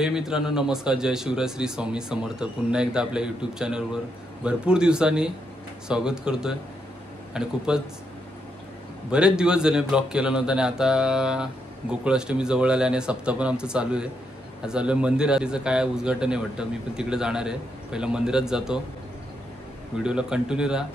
हे मित्रांनो नमस्कार, जय शिवराय, श्री स्वामी समर्थ। पुन्हा एकदा आपल्या यूट्यूब चॅनलवर भरपूर दिवसांनी स्वागत करतोय आणि खूपच बरेच दिवस झाले ब्लॉग केला नव्हता आणि आता गोकुळाष्टमी जवळ आले आणि सप्ताह पण आमचं चालू आहे। आज चालू आहे मंदिर, आधीचं काय उद्घाटन आहे वाटतं, मी पण तिकडे जाणार आहे। पहिला मंदिरात जातो, व्हिडिओला कंटिन्यू राहा।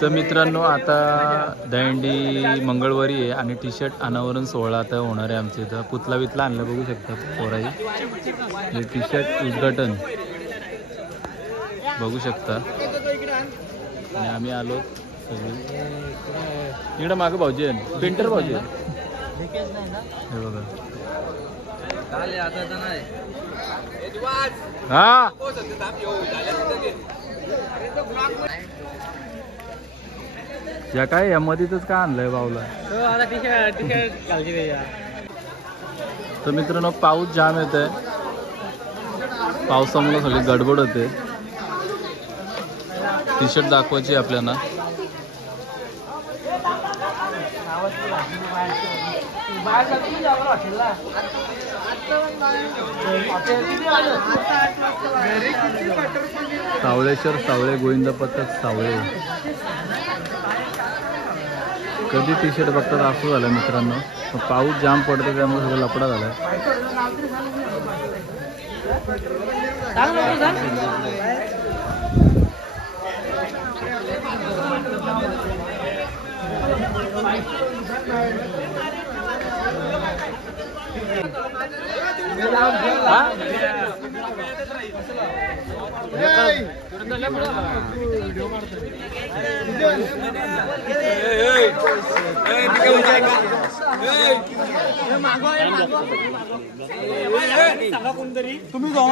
तर मित्रांनो आता दहीहंडी मंगळवारी आहे आणि टी शर्ट अनावरण सोहळा आता होणार आहे आमच्या इथं। पुतला बितला आणलं बघू शकता पोराई, हे टी शर्ट उद्घाटन बघू शकता। आणि आम्ही आलो सगळे इकडे मागं भाऊजी आहे, पेंटर भाऊजी आहे हे बघा। हा या काय या मध्येच काय आणलंय भाऊला, तर मित्रांनो पाऊस जाम येत आहे, पावसामुळे सगळी गडबड होते। टी शर्ट दाखवायची आपल्याला, सावळेश्वर सावळे गोविंद पथक सावळे। कधी टी शर्ट बघतात असं झालं मित्रांनो, पाऊस जाम पडतो त्यामुळे सगळं लपडा झालाय। तुम्ही जाऊ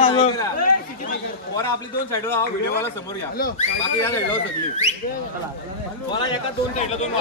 वर आपली दोन साईडवर व्हिडिओवाला समोर या, बाकी या साईडला सगळी मला एका दोन साईडला दोन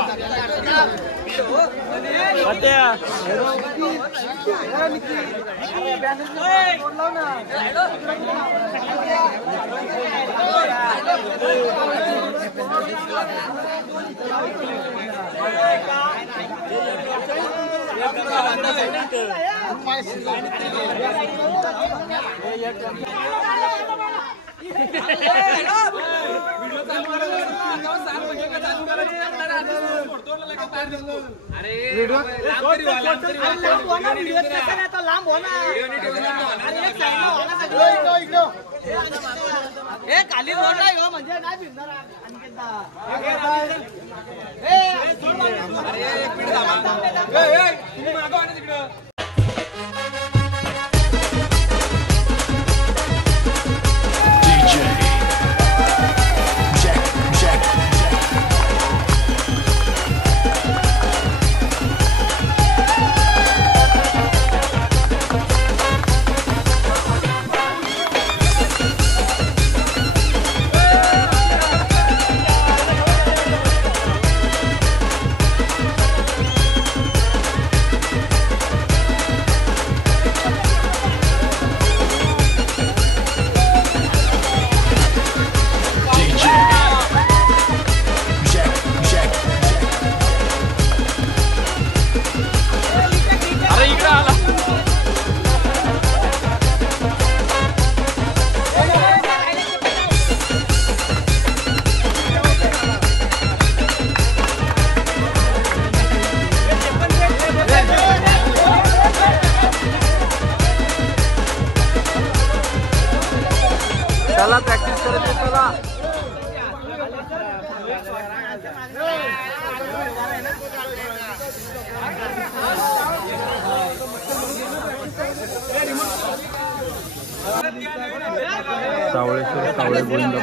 सावळेश्वर सावळे गोविंद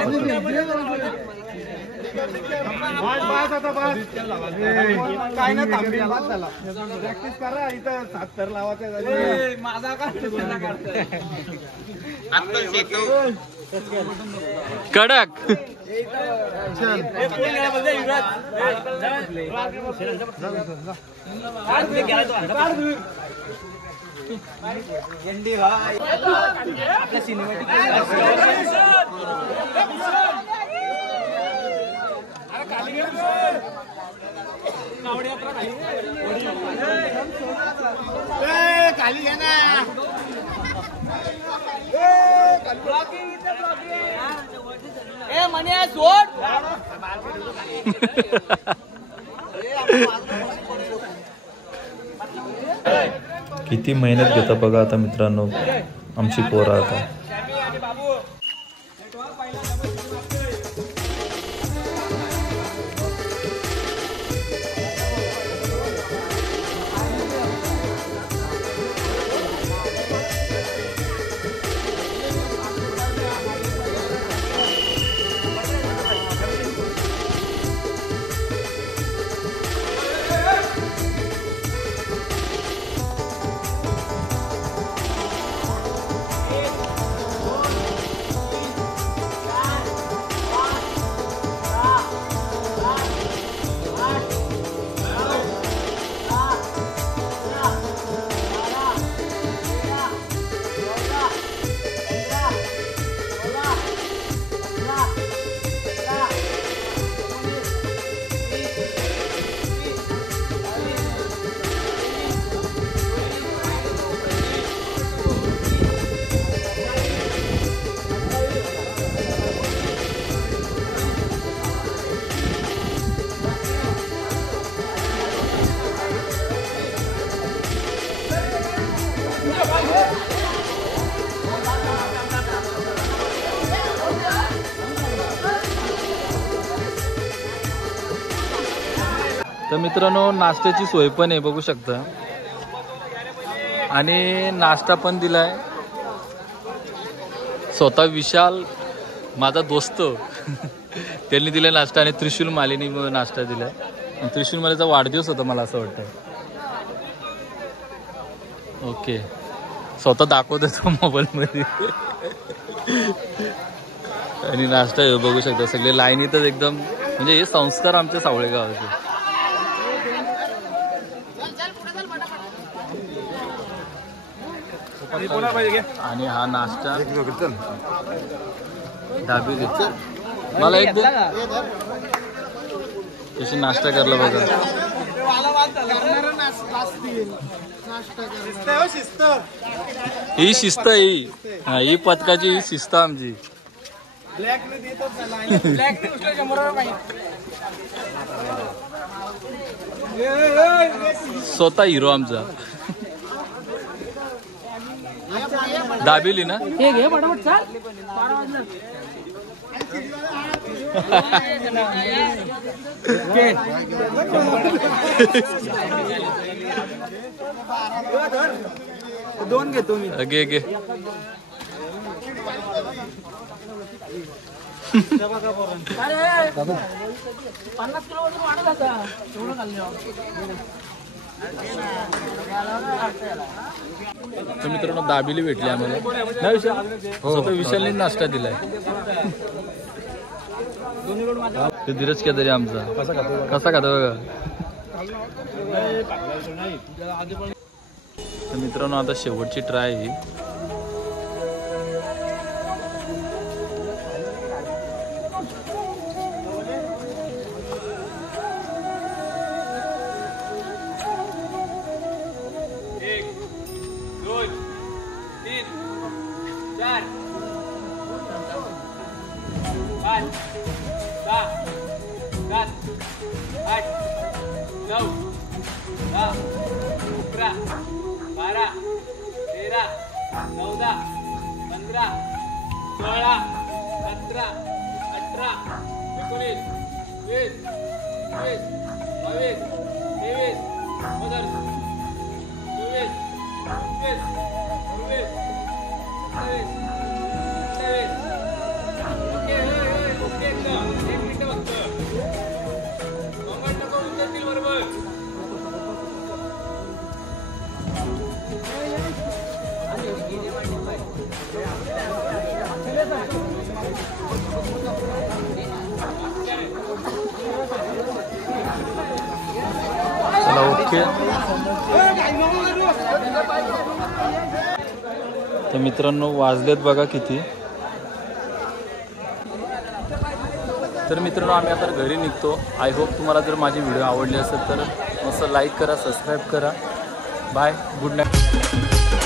काय ना थांबी प्रॅक्टिस करा इथं 70 लावायचं माझा कडक खाली घे ना मने सोड किती मेहनत घेता बघा आता मित्रांनो आमची पोरं आता. तर मित्रांनो नाश्त्याची सोय पण आहे बघू शकता आणि नाश्ता पण दिलाय स्वतः विशाल माझा दोस्त त्यांनी दिलाय नाश्ता आणि त्रिशूल मालीनी नाश्ता दिलाय. त्रिशूल मालीचा वाढदिवस होता मला असं वाटतं. ओके स्वतः दाखवत होतो मोबाईलमध्ये आणि नाश्ता बघू शकता सगळे लाईनीतच एकदम म्हणजे हे संस्कार आमच्या सावळे गावाचे. आणि हा नाश्ता डाबी घेत मला एक तशी नाश्ता करला बघा. ही शिस्त ही पथकाची ही शिस्त आमची. स्वतः हिरो आमचा दाबेली ना हे घे पटापट चाल. दोन घेतो मी घे घे. तर मित्रांनो दाबेली भेटली आम्हाला नाही विशाल स्वतः विशालने नाश्ता दिलाय. ते धीरज केदारी आमचा कसा खातो बघा. तर मित्रांनो आता शेवटची ट्राय ही पंधरा 16 17 18 19 20 21 22 23 24 24 25 26 27 ओके ओके एकदम 1 मिनिट फक्त कमांड नको उचलतील बरोबर चला ओके. तर मित्रांनो वाजलेत बघा किती. तर मित्रांनो आम्ही आता घरी निघतो. आय होप तुम्हाला जर माझी व्हिडिओ आवडली असेल तर मस्त लाईक करा, सबस्क्राईब करा. Bye, good night.